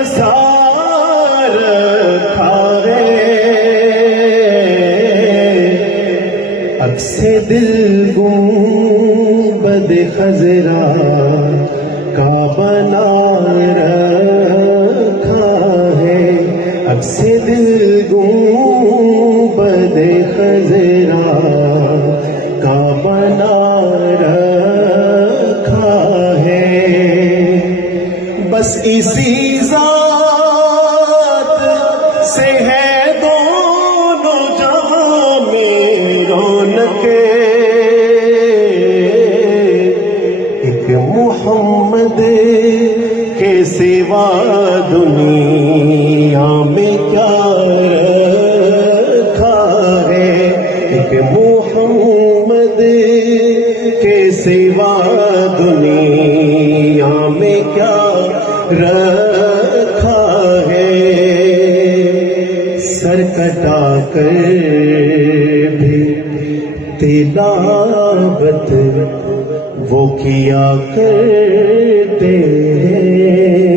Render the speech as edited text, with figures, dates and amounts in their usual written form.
بسا رکھا ہے، عکس دل گنبد خضرا کا بنا رکھا ہے، عکس دل گنبد خضرا کا بنا رکھا ہے، بس اسی ذات سے ہے دونوں جہاں میں رونق، ایک محمد کے سوا دنیا میں کیا رکھا ہے، ایک محمد کے سوا دنیا میں کیا رکھا ہے، سر کٹا کر بھی تلاوت وہ کیا کرتے ہیں،